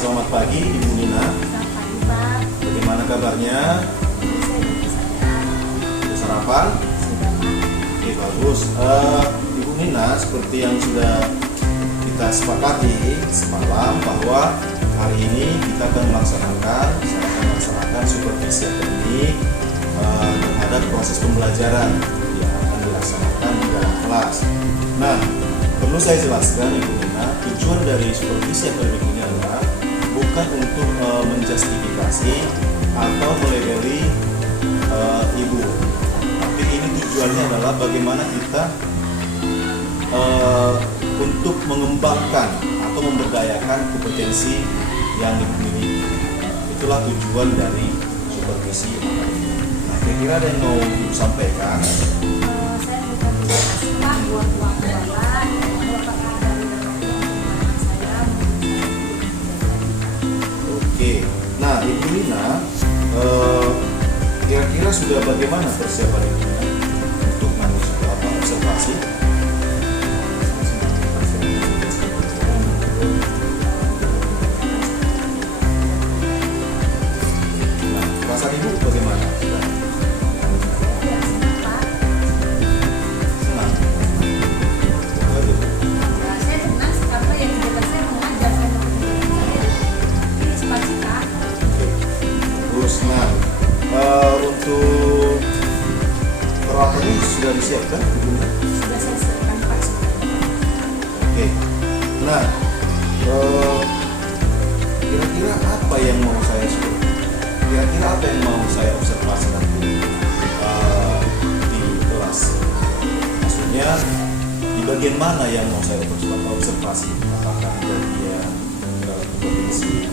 selamat pagi Ibu Nina. Selamat pagi, Pak. Bagaimana kabarnya? Saya sudah sadar. Sudah sarapan? Sudah, Pak. Oke, bagus. Ibu Nina, seperti yang sudah kita sepakati semalam bahwa hari ini kita akan melaksanakan supervisi akademik terhadap proses pembelajaran yang akan dilaksanakan di dalam kelas. Nah, perlu saya jelaskan Ibu Nina, tujuan dari supervisi akademik ini adalah bukan untuk menjustifikasi atau melabeli Ibu, tapi ini tujuannya adalah bagaimana kita untuk mengembangkan atau memberdayakan kompetensi yang dimiliki. Itulah tujuan dari supervisi akademik. Nah, kira-kira ada yang mau Ibu sampaikan? Saya bukan terima kasih, Pak, buat uang Bapak. Apakah dari dalam saya Oke, nah Ibu Nina, kira-kira sudah bagaimana persiapan Ibu Nina untuk nanti sudah observasi? Nah, perasaan Ibu bagaimana? Sudah senang? Apa itu? saya senang karena yang kegiatan saya mengajar, saya ini cita-cita. Terus, nah, untuk peralatannya sudah disiapkan Ibu Nina? Sudah saya siapkan, Pak. Oke, nah kira-kira apa yang mau saya observasi nanti di kelas? Maksudnya di bagian mana yang mau saya observasi? Apakah di bagian kompetensi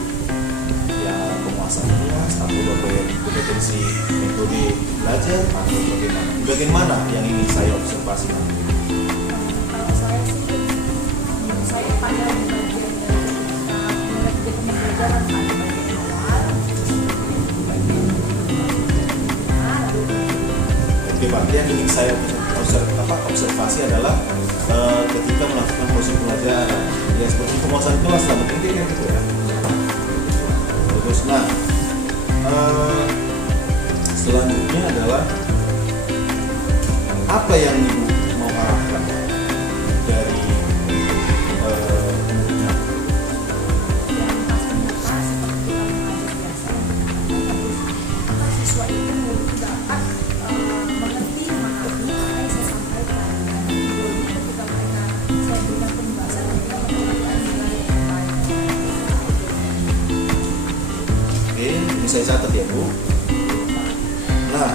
penguasaan kelas atau bagian kompetensi metode belajar atau bagaimana? Di bagian mana yang ingin saya observasi nanti? Kalau saya sih, saya pada di bagian dari ketika pembelajaran, Pak, di bagian awal, di bagian Oke, berarti yang ingin saya observasi adalah ketika melakukan proses pembelajaran, ya seperti penguasaan kelas lah, mungkin kayak gitu ya. Terus, nah selanjutnya adalah apa yang Ibu mau harapkan dari muridnya? yang pastinya, Pak, seperti yang mengajar biasa, agar siswa itu dapat mengerti, memahami apa yang saya sampaikan. Dan ketika mereka saya berikan pembahasan, mereka mendapatkan nilai yang baik. Oke, ini saya catat ya Bu. Nah,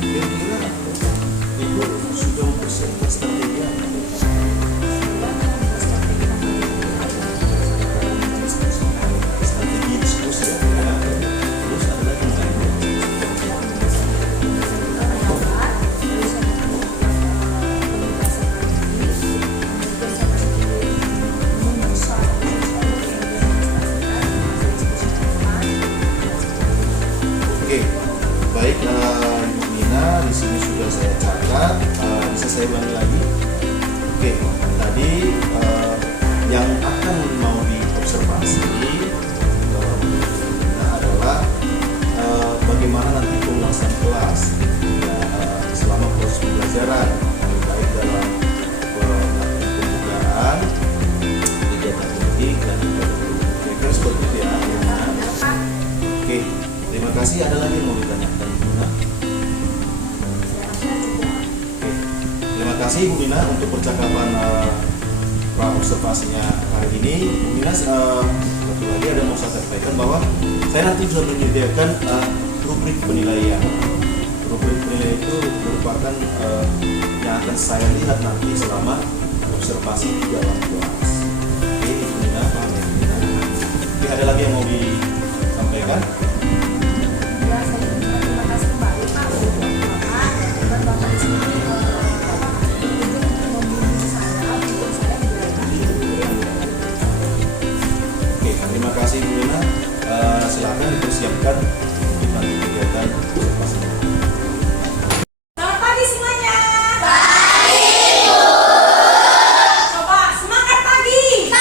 kira-kira Ibu sudah mempersiapkan strategi apa? Strategi diskusi ya, terus ada lagi nggak? Oke, baik Ibu Nina, di sini sudah saya catat. Bisa saya ulangi lagi? Oke, tadi yang akan mau diobservasi adalah bagaimana nanti penguasaan kelas selama proses pembelajaran, baik dalam melakukan pembukaan, kegiatan politik dan kira-kira seperti itu ya. Oke, terima kasih. Ada lagi yang mau ditanyakan Ibu Nina? Oke, terima kasih Ibu Nina untuk percakapan observasinya hari ini. Bu Nina, satu lagi ada mau saya sampaikan bahwa saya nanti sudah menyediakan rubrik penilaian. Rubrik penilaian itu merupakan yang akan saya lihat nanti selama observasi di dalam kelas. Oke, Ibu Nina, paham ya, Bu Nina? Oke, ada lagi yang mau disampaikan? Ya, saya juga terima kasih kembali, Pak, untuk Bapak dan Bapak di sini Bapak berkunjung untuk membimbing saya belajar. Oke, terima kasih Bu Nina. Silakan dipersiapkan untuk nanti kegiatan observasi. Selamat pagi semuanya. Coba semangat pagi.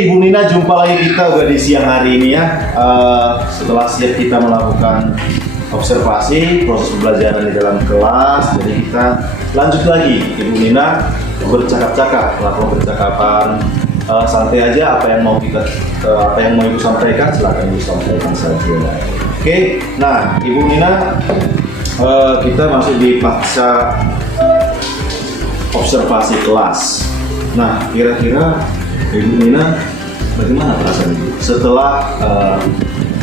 Ibu Nina, jumpa lagi kita udah di siang hari ini ya. Setelah siap kita melakukan observasi proses pembelajaran di dalam kelas, jadi kita lanjut lagi. Ibu Nina bercakap-cakap, melakukan percakapan santai aja. Apa yang mau Ibu sampaikan, silakan Ibu sampaikan saja. Oke, nah Ibu Nina, kita masuk di pasca observasi kelas. Nah, kira-kira Ibu Nina, bagaimana perasaan Ibu setelah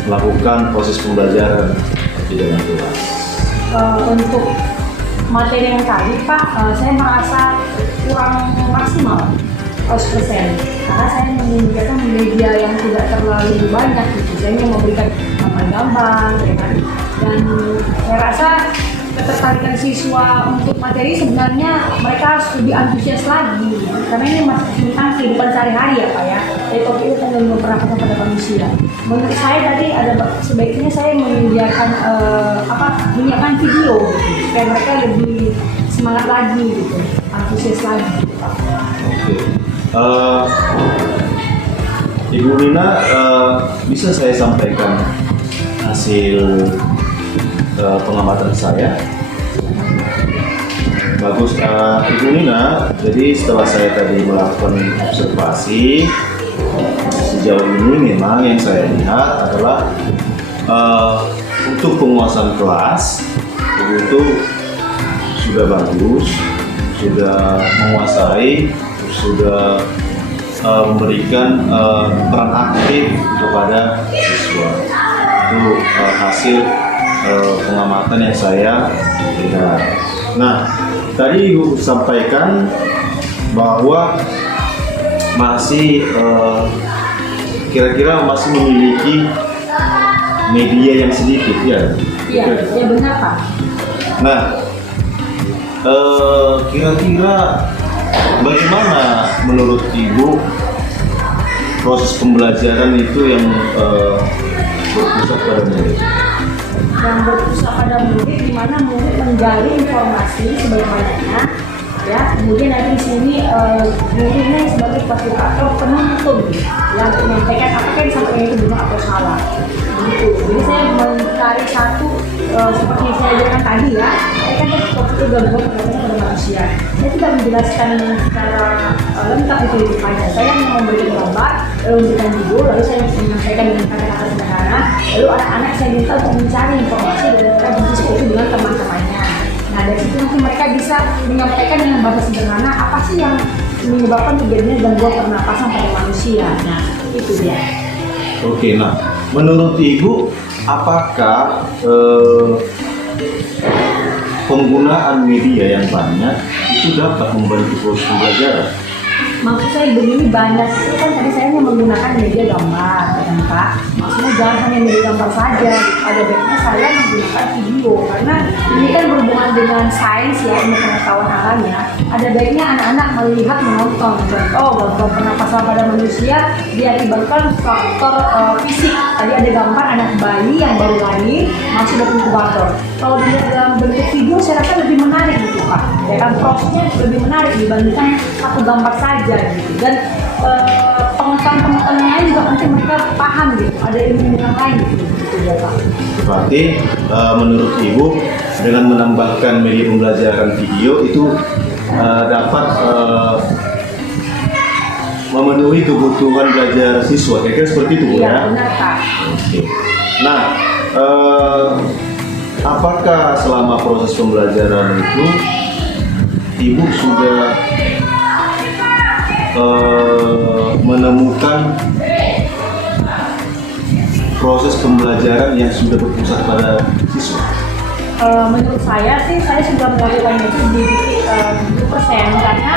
melakukan proses pembelajaran di dalam kelas? Untuk materi yang tadi Pak, saya merasa kurang maksimal 100%, karena saya menyediakan media yang tidak terlalu banyak gitu. Saya hanya memberikan gambar-gambar, dan saya rasa ketertarikan siswa untuk materi sebenarnya mereka harus lebih antusias lagi, karena ini masih tentang kehidupan sehari-hari ya Pak ya. Jadi topik itu tentang memperhatikan pada manusia. Menurut saya tadi sebaiknya saya menyiapkan video gitu, supaya mereka lebih semangat lagi gitu, antusias lagi gitu, Pak. Oke. Ibu Nina, bisa saya sampaikan hasil pengamatan saya? Bagus, Ibu Nina. Jadi setelah saya tadi melakukan observasi, sejauh ini memang yang saya lihat adalah untuk penguasaan kelas Ibu itu sudah bagus, sudah menguasai, sudah memberikan peran aktif kepada siswa. Itu hasil pengamatan yang saya lihat. Nah, tadi Ibu sampaikan bahwa masih kira-kira masih memiliki media yang sedikit ya? Iya benar Pak. Nah, kira-kira bagaimana menurut Ibu proses pembelajaran itu yang berpusat pada murid? Yang berpusat pada murid, di mana murid mencari informasi sebanyak-banyaknya, ya. Kemudian nanti di sini muridnya sebagai fasilitator penuntun, yang menyampaikan apakah yang disampaikan itu benar atau salah. Begitu. Jadi saya mencari satu seperti yang saya ajarkan tadi ya. Saya kan topik itu gangguan perhatian pada manusia. Saya tidak menjelaskan secara lengkap itu kehidupannya. Saya hanya memberikan gambar, lalu memberikan video, lalu saya menyampaikan dengan kata-kata sederhana. Lalu anak-anak saya minta untuk mencari informasi dan mereka berdiskusi itu dengan teman-temannya. Nah, dari situ nanti mereka bisa menyampaikan dengan bahasa sederhana apa sih yang menyebabkan terjadinya gangguan pernapasan pada manusia. Nah, itu dia. Oke, nah menurut Ibu, apakah penggunaan media yang banyak itu dapat membantu proses pembelajaran? Maksud saya begini, banyak itu kan tadi saya hanya menggunakan media gambar, kan Pak. Maksudnya jangan hanya media gambar saja. Ada baiknya saya menggunakan video, karena ini kan berhubungan dengan sains ya, ilmu pengetahuan alam ya. Ada baiknya anak-anak melihat, menonton. Contoh, gangguan pernapasan pada manusia diakibatkan faktor fisik. Tadi ada gambar anak bayi yang baru lahir masuk dalam inkubator. Kalau dilihat dalam bentuk video, saya rasa lebih menarik gitu Pak. Ya kan, prosesnya lebih menarik dibandingkan satu gambar saja gitu. Dan pengetahuan lain juga nanti mereka paham gitu. Ada ilmu yang lain gitu ya Pak. Berarti menurut Ibu, dengan menambahkan media pembelajaran video itu dapat memenuhi kebutuhan belajar siswa, kira-kira seperti itu Bu ya? Iya benar Pak. Oke. Nah, apakah selama proses pembelajaran itu Ibu sudah menemukan proses pembelajaran yang sudah berpusat pada siswa? Menurut saya sih, saya sudah melakukannya itu di 70%, karena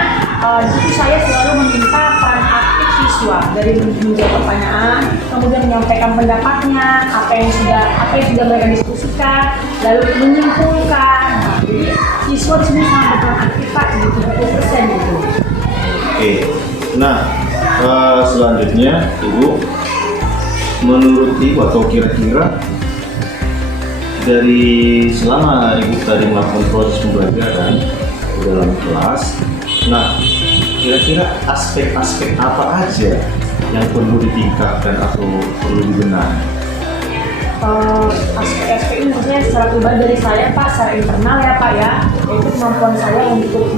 di situ saya selalu meminta peran aktif siswa dari menjawab pertanyaan, kemudian menyampaikan pendapatnya, apa yang sudah mereka diskusikan, lalu menyimpulkan. Nah, jadi siswa di sini sangat berperan aktif Pak, di 70% gitu. Oke. Nah, selanjutnya Ibu, menurut Ibu atau kira-kira dari selama Ibu tadi melakukan proses pembelajaran di dalam kelas, nah kira-kira aspek-aspek apa aja yang perlu ditingkatkan atau perlu dibenahi? Aspek-aspek ini maksudnya secara pribadi dari saya Pak, secara internal ya Pak ya, yaitu kemampuan saya untuk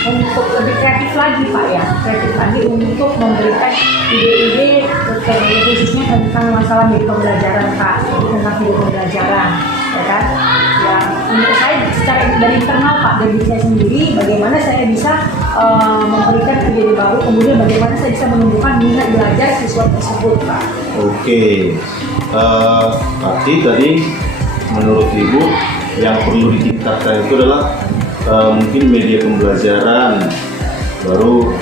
untuk lebih kreatif lagi Pak ya, kreatif lagi untuk memberikan ide-ide khususnya tentang masalah media pembelajaran Pak, tentang media pembelajaran ya kan. Ya, menurut saya secara dari internal Pak, dari diri saya sendiri, bagaimana saya bisa memberikan ide baru, kemudian bagaimana saya bisa menumbuhkan minat belajar siswa tersebut Pak. Oke, berarti tadi menurut Ibu yang perlu ditingkatkan itu adalah mungkin media pembelajaran, baru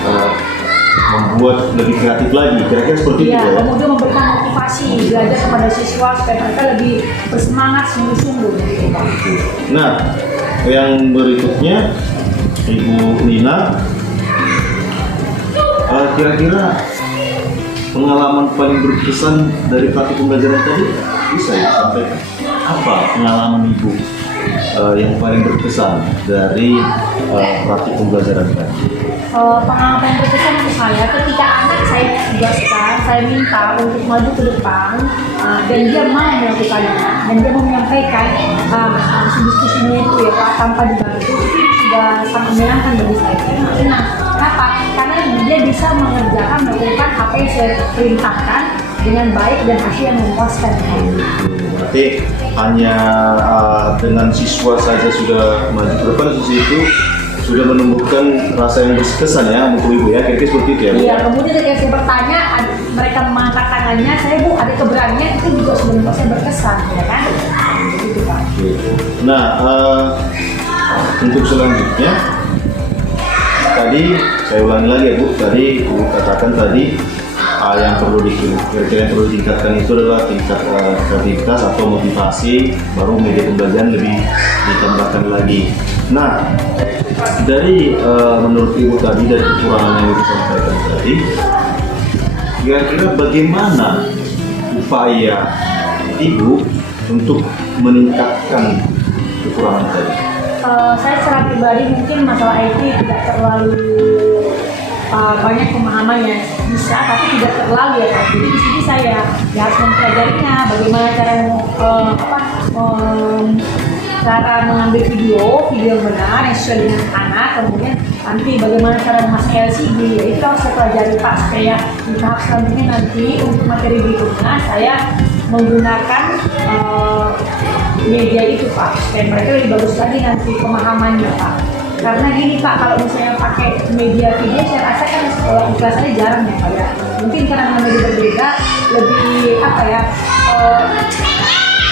membuat lebih kreatif lagi, kira-kira seperti itu ya? ya? Kemudian memberikan motivasi belajar kepada siswa supaya mereka lebih bersemangat sungguh-sungguh gitu Pak. Nah, yang berikutnya Ibu Nina, kira-kira pengalaman paling berkesan dari praktik pembelajaran tadi bisa ya sampaikan? Apa pengalaman Ibu yang paling berkesan dari praktik pembelajaran tadi? Pengalaman yang berkesan untuk saya ketika anak saya tugaskan, saya minta untuk maju ke depan dan dia mau melakukannya dan dia mau menyampaikan diskusinya itu ya Pak tanpa dibantu, itu sudah sangat menyenangkan bagi saya. Nah, kenapa? Karena dia bisa melakukan apa yang saya perintahkan dengan baik dan hasil yang memuaskan. Berarti hanya dengan siswa saja sudah maju ke depan, sisi itu sudah menumbuhkan rasa yang berkesan ya untuk Ibu ya, kira-kira seperti itu ya Bu? Iya, kemudian ketika saya bertanya, mereka mengangkat tangannya, saya Bu ada keberanian, itu juga sudah membuat saya berkesan ya kan? Gitu Pak. Nah, untuk selanjutnya tadi saya ulangi lagi ya Bu, tadi Ibu katakan tadi yang perlu ditingkatkan itu adalah tingkat kreativitas atau motivasi, baru media pembelajaran lebih ditambahkan lagi. Nah, dari menurut Ibu tadi dari kekurangan yang Ibu sampaikan tadi, kira-kira bagaimana upaya Ibu untuk meningkatkan kekurangan tadi? Saya secara pribadi mungkin masalah IT tidak terlalu banyak pemahamannya, bisa tapi tidak terlalu ya Pak. Jadi di sini saya harus mempelajarinya bagaimana cara mengambil video yang benar yang sesuai dengan anak, kemudian nanti bagaimana cara memasang LCD, itu harus saya pelajari Pak supaya di tahap selanjutnya nanti untuk materi berikutnya saya menggunakan media itu Pak supaya mereka lebih bagus lagi nanti pemahamannya Pak. Karena gini Pak, kalau misalnya pakai media video saya rasa kan sekolah kelasnya jarang ya Pak ya. Mungkin karena media berbeda lebih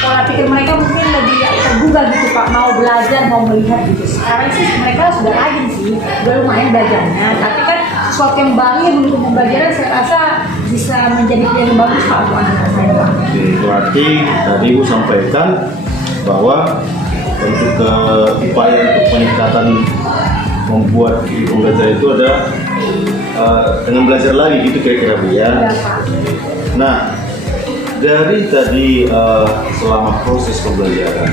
pola pikir mereka mungkin lebih tergugah gitu Pak, mau belajar, mau melihat gitu. Sekarang sih mereka sudah rajin sih, udah lumayan belajarnya. Tapi kan sesuatu yang baru yang untuk pembelajaran saya rasa bisa menjadi pilihan yang bagus Pak untuk anak saya Pak. Oke, berarti tadi Ibu sampaikan bahwa untuk upaya untuk peningkatan membuat pembelajaran itu ada dengan belajar lagi gitu kira-kira Bu ya. Ya Pak. Nah, dari tadi selama proses pembelajaran,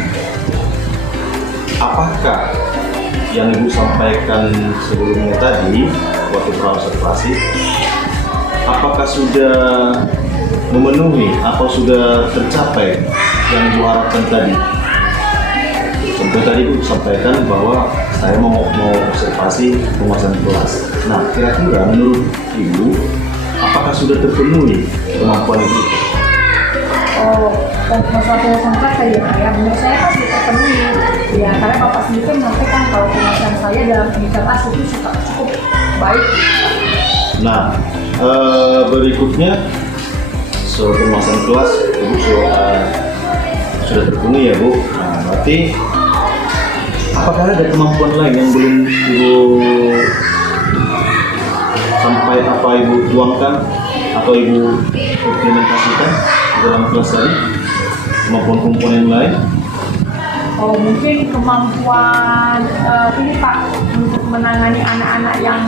apakah yang Ibu sampaikan sebelumnya tadi waktu praobservasi, apakah sudah memenuhi atau sudah tercapai yang Ibu harapkan tadi? Contoh tadi Ibu sampaikan bahwa saya mau observasi penguasaan kelas. Nah, kira-kira menurut Ibu, apakah sudah terpenuhi kemampuan itu? Untuk masalah penguasaan kelas tadi ya Pak ya, menurut saya kan sudah terpenuhi ya, karena Bapak sendiri kan menyampaikan kalau penguasaan saya dalam pendidikan kelas itu cukup baik. Nah, berikutnya soal penguasaan kelas Ibu sudah terpenuhi ya Bu. Nah, berarti apakah ada kemampuan lain yang belum Ibu sampai apa Ibu tuangkan atau Ibu implementasikan di dalam kelas tadi? Kemampuan yang lain? Mungkin kemampuan ini Pak untuk menangani anak-anak yang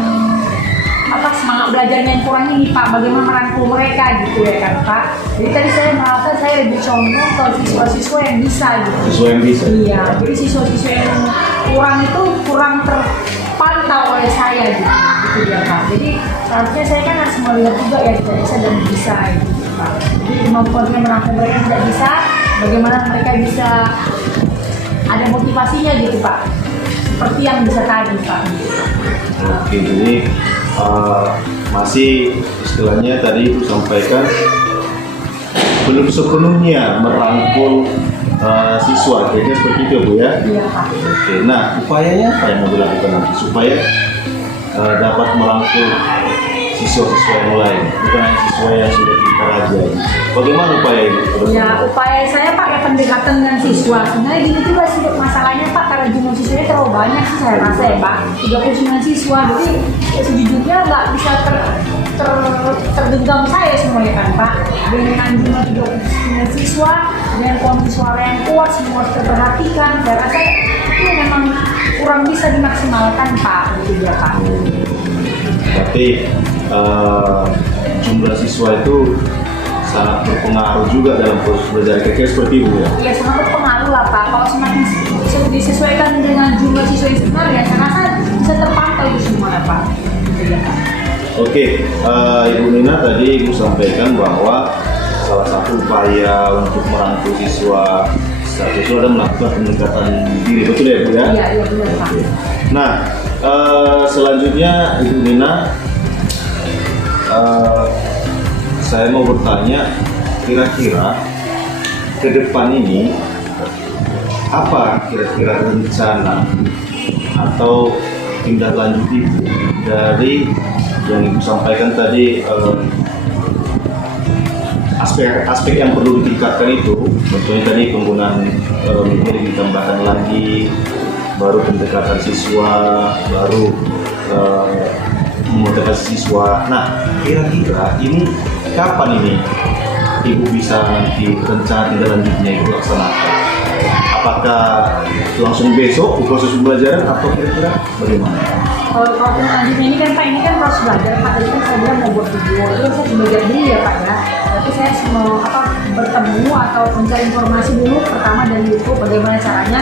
semangat belajarnya yang kurang ini Pak, bagaimana merangkul mereka gitu ya kan Pak. Jadi tadi saya merasa saya lebih condong ke siswa-siswa yang bisa gitu. Siswa yang bisa? Iya, jadi siswa-siswa yang kurang itu kurang terpantau oleh saya gitu. Itu dia Pak. Jadi seharusnya saya kan harus melihat juga ya tidak bisa dan bisa gitu Pak. Jadi kemampuannya menampung mereka tidak bisa, bagaimana mereka bisa ada motivasinya gitu Pak. Seperti yang bisa tadi Pak. Oke, jadi masih istilahnya tadi Ibu sampaikan belum sepenuhnya merangkul siswa, kayaknya seperti itu Bu ya. Iya Pak. Oke, nah upayanya apa yang mau dilakukan nanti supaya dapat merangkul siswa-siswa yang lain, bukan hanya siswa yang sudah pintar aja. Bagaimana upaya itu? Ya, upaya saya Pak ya pendekatan dengan siswa. Sebenarnya gini juga sih masalahnya Pak, karena jumlah siswanya terlalu banyak sih saya rasa ya Pak. 39 siswa, jadi sejujurnya nggak bisa tergenggam saya semuanya kan Pak. Dengan jumlah 39 siswa, dengan kondisi suara yang kuat, semua harus terperhatikan. Saya rasa itu memang kurang bisa dimaksimalkan Pak, gitu ya Pak. Berarti jumlah siswa itu sangat berpengaruh juga dalam proses belajar kira-kira seperti itu ya? Iya, sangat berpengaruh lah Pak. Kalau semakin disesuaikan dengan jumlah siswa yang sebenarnya, saya rasa bisa terpantau itu semua ya Pak. Gitu ya Pak. Oke, Ibu Nina tadi Ibu sampaikan bahwa salah satu upaya untuk merangkul siswa adalah melakukan pendekatan diri, betul ya Bu ya? Iya, iya benar Pak. Nah, selanjutnya Ibu Nina, saya mau bertanya, kira-kira ke depan ini apa kira-kira rencana atau tindak lanjut Ibu dari yang Ibu sampaikan tadi, aspek yang perlu ditingkatkan itu, contohnya tadi penggunaan media ditambahkan lagi, baru pendekatan siswa, baru memotivasi siswa. Nah, kira-kira ini kapan ini Ibu bisa nanti rencana tindak lanjutnya Ibu laksanakan? Apakah langsung besok proses pembelajaran atau kira-kira bagaimana? Kalau lanjutnya ini kan Pak, ini kan proses belajar Pak. Tadi kan saya bilang mau buat video, itu saya belajar dulu ya Pak ya. Tapi saya mau bertemu atau mencari informasi dulu pertama dari YouTube bagaimana caranya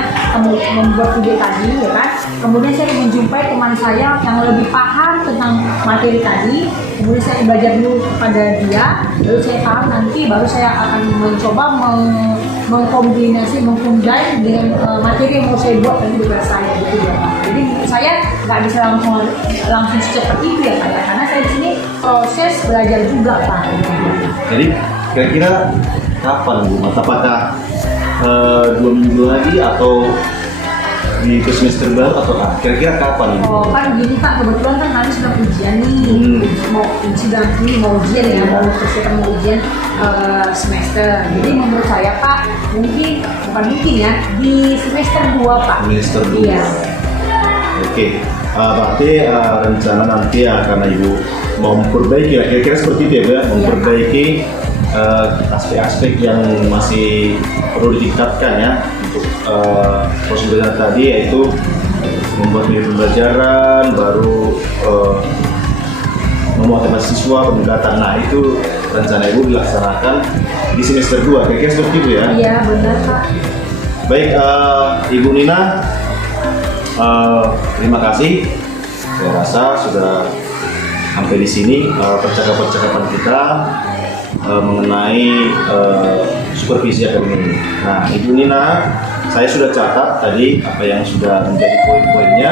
membuat video tadi ya kan. Kemudian saya menjumpai teman saya yang lebih paham tentang materi tadi. Kemudian saya belajar dulu kepada dia, lalu saya paham nanti baru saya akan mencoba mengkombinasi, mengcombine dengan materi yang mau saya buat tadi di kelas saya gitu ya Pak. Jadi menurut saya nggak bisa langsung secepat itu ya Pak ya, karena saya di sini proses belajar juga Pak. Jadi kira-kira kapan Bu? Apakah 2 minggu lagi atau di semester baru atau apa? Kira-kira kapan ini? Oh kan gini Pak, kebetulan kan nanti sudah ujian nih, mau ujian ya, mau persiapan mau ujian semester. Jadi menurut saya Pak, bukan mungkin ya, di semester 2 Pak. Semester 2. Iya. Oke. Berarti rencana nanti akan Ibu mau memperbaiki, kira-kira seperti itu ya Bu ya? Memperbaiki aspek-aspek yang masih perlu ditingkatkan ya untuk proses belajar tadi, yaitu membuat media pembelajaran, baru memotivasi siswa, pendekatan. Nah itu rencana Ibu dilaksanakan di semester 2, kira-kira seperti itu ya? Iya benar Pak. Baik, Ibu Nina, terima kasih. Saya rasa sudah sampai di sini percakapan kita mengenai supervisi akademik. Nah, Ibu Nina, saya sudah catat tadi apa yang sudah menjadi poin-poinnya.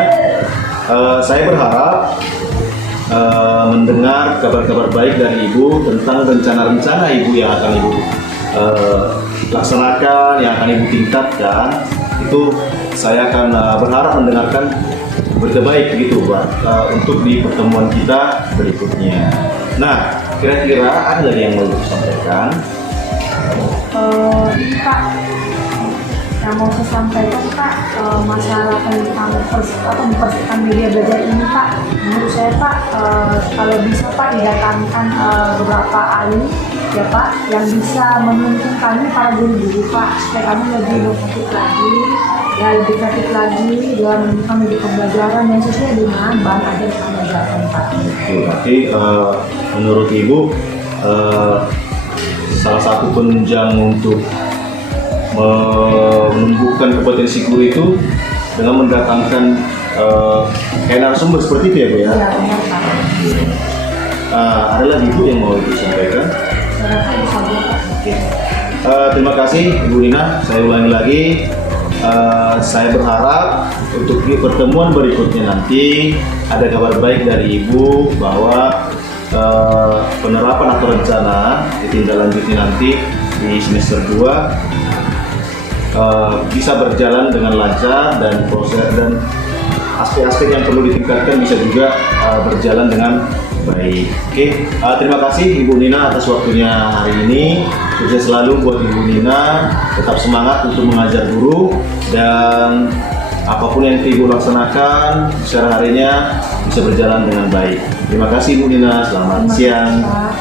Saya berharap mendengar kabar-kabar baik dari Ibu tentang rencana-rencana Ibu yang akan Ibu laksanakan, yang akan Ibu tingkatkan. Itu saya akan berharap mendengarkan berita baik begitu Pak, untuk di pertemuan kita berikutnya. Nah, kira-kira ada dari yang mau disampaikan? Ini Pak, yang mau saya sampaikan Pak, masalah tentang mempersiapkan media belajar ini Pak, menurut saya Pak, kalau bisa Pak didatangkan beberapa ahli ya Pak, yang bisa menuntun kami para guru-guru Pak, supaya kami lebih kreatif lagi, ya lebih kreatif lagi dalam menentukan media pembelajaran yang sesuai dengan bahan ajar yang kami ajarkan Pak. Oke, berarti menurut Ibu salah satu penunjang untuk menumbuhkan kompetensi guru itu dengan mendatangkan kayak narasumber seperti itu ya Bu ya? Iya, benar Pak. Ada lagi Bu yang mau Ibu sampaikan? Silakan Bu saja Pak. Oke. Terima kasih Ibu Nina, saya ulangi lagi. Saya berharap untuk di pertemuan berikutnya nanti ada kabar baik dari Ibu bahwa penerapan atau rencana ditindaklanjuti nanti di semester 2 bisa berjalan dengan lancar dan proses dan aspek-aspek yang perlu ditingkatkan bisa juga berjalan dengan baik. Oke, terima kasih Ibu Nina atas waktunya hari ini. Sukses selalu buat Ibu Nina. Tetap semangat untuk mengajar guru dan apapun yang Ibu laksanakan secara harinya bisa berjalan dengan baik. Terima kasih Ibu Nina. Selamat siang. Pak.